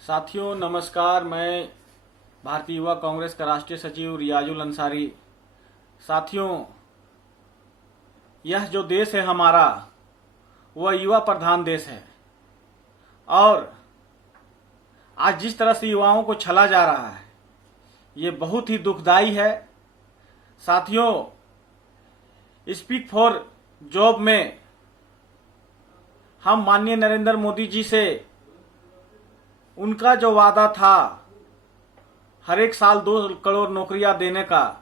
साथियों नमस्कार। मैं भारतीय युवा कांग्रेस का राष्ट्रीय सचिव रियाजुल अंसारी। साथियों, यह जो देश है हमारा, वह युवा प्रधान देश है और आज जिस तरह से युवाओं को छला जा रहा है, ये बहुत ही दुखदाई है। साथियों, स्पीक फॉर जॉब में हम माननीय नरेंद्र मोदी जी से उनका जो वादा था हर एक साल 2 करोड़ नौकरियां देने का,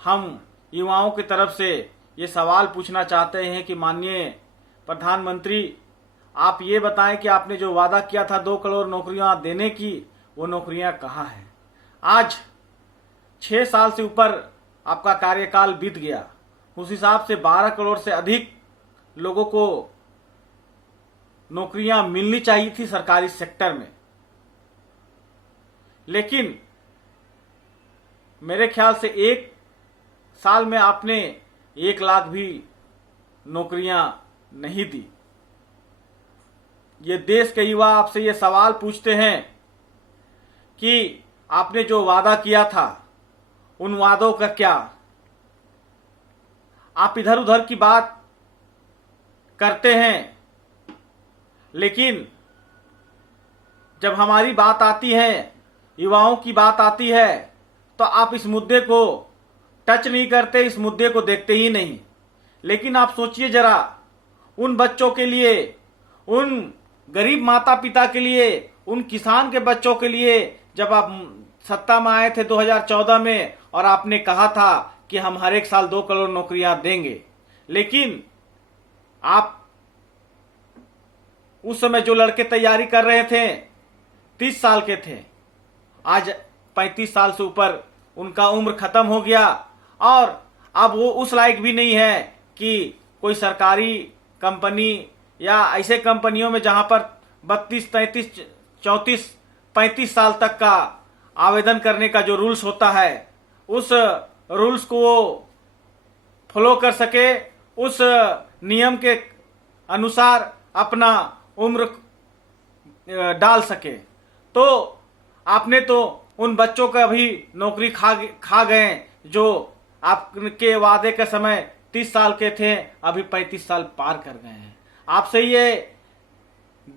हम युवाओं की तरफ से ये सवाल पूछना चाहते हैं कि माननीय प्रधानमंत्री, आप ये बताएं कि आपने जो वादा किया था 2 करोड़ नौकरियां देने की, वो नौकरियां कहाँ हैं? आज 6 साल से ऊपर आपका कार्यकाल बीत गया। उस हिसाब से 12 करोड़ से अधिक लोगों को नौकरियां मिलनी चाहिए थी सरकारी सेक्टर में, लेकिन मेरे ख्याल से 1 साल में आपने 1 लाख भी नौकरियां नहीं दी। ये देश के युवा आपसे ये सवाल पूछते हैं कि आपने जो वादा किया था उन वादों का क्या? आप इधर उधर की बात करते हैं, लेकिन जब हमारी बात आती है, युवाओं की बात आती है, तो आप इस मुद्दे को टच नहीं करते, इस मुद्दे को देखते ही नहीं। लेकिन आप सोचिए जरा, उन बच्चों के लिए, उन गरीब माता पिता के लिए, उन किसान के बच्चों के लिए, जब आप सत्ता में आए थे 2014 में और आपने कहा था कि हम हर एक साल 2 करोड़ नौकरियां देंगे, लेकिन आप उस समय जो लड़के तैयारी कर रहे थे 30 साल के थे, आज 35 साल से ऊपर उनका उम्र खत्म हो गया और अब वो उस लायक भी नहीं है कि कोई सरकारी कंपनी या ऐसे कंपनियों में जहां पर 32, 33, 34, 35 साल तक का आवेदन करने का जो रूल्स होता है, उस रूल्स को वो फॉलो कर सके, उस नियम के अनुसार अपना उम्र डाल सके। तो आपने तो उन बच्चों का भी नौकरी खा गए जो आपके वादे के समय 30 साल के थे, अभी 35 साल पार कर गए हैं। आपसे ये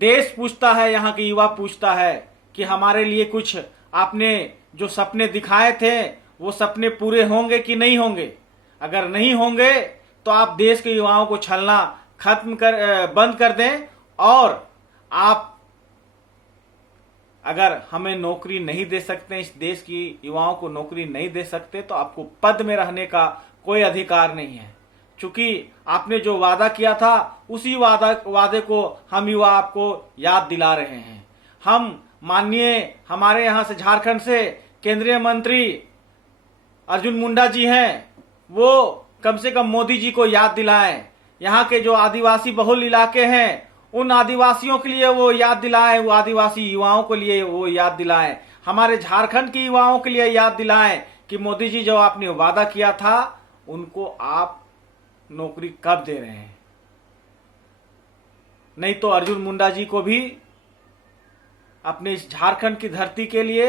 देश पूछता है, यहाँ के युवा पूछता है कि हमारे लिए कुछ आपने जो सपने दिखाए थे, वो सपने पूरे होंगे कि नहीं होंगे? अगर नहीं होंगे तो आप देश के युवाओं को छलना बंद कर दें और आप अगर हमें नौकरी नहीं दे सकते, इस देश की युवाओं को नौकरी नहीं दे सकते, तो आपको पद में रहने का कोई अधिकार नहीं है। क्योंकि आपने जो वादा किया था उसी वादे को हम युवा आपको याद दिला रहे हैं। हम माननीय हमारे यहाँ से झारखंड से केंद्रीय मंत्री अर्जुन मुंडा जी हैं, वो कम से कम मोदी जी को याद दिलाएं। यहाँ के जो आदिवासी बहुल इलाके हैं, उन आदिवासियों के लिए वो याद दिलाएं, वो आदिवासी युवाओं के लिए वो याद दिलाएं, हमारे झारखंड के युवाओं के लिए याद दिलाएं कि मोदी जी जो आपने वादा किया था उनको आप नौकरी कब दे रहे हैं। नहीं तो अर्जुन मुंडा जी को भी अपने इस झारखंड की धरती के लिए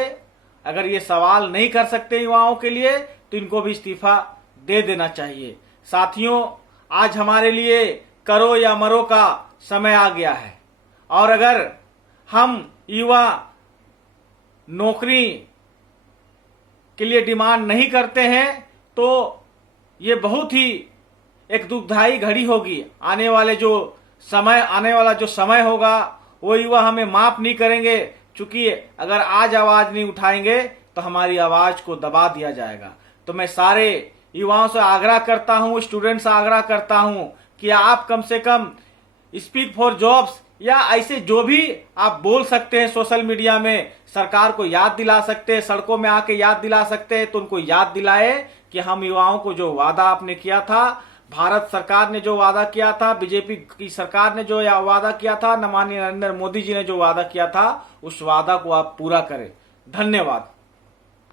अगर ये सवाल नहीं कर सकते युवाओं के लिए, तो इनको भी इस्तीफा दे देना चाहिए। साथियों, आज हमारे लिए करो या मरो का समय आ गया है और अगर हम युवा नौकरी के लिए डिमांड नहीं करते हैं तो ये बहुत ही एक दुखदाई घड़ी होगी। आने वाला जो समय होगा वो युवा हमें माफ नहीं करेंगे, क्योंकि अगर आज आवाज नहीं उठाएंगे तो हमारी आवाज को दबा दिया जाएगा। तो मैं सारे युवाओं से आग्रह करता हूं, स्टूडेंट्स से आग्रह करता हूं कि आप कम से कम स्पीक फॉर जॉब्स या ऐसे जो भी आप बोल सकते हैं सोशल मीडिया में, सरकार को याद दिला सकते हैं, सड़कों में आके याद दिला सकते हैं, तो उनको याद दिलाए कि हम युवाओं को जो वादा आपने किया था, भारत सरकार ने जो वादा किया था, बीजेपी की सरकार ने जो वादा किया था, माननीय नरेंद्र मोदी जी ने जो वादा किया था, उस वादा को आप पूरा करें। धन्यवाद।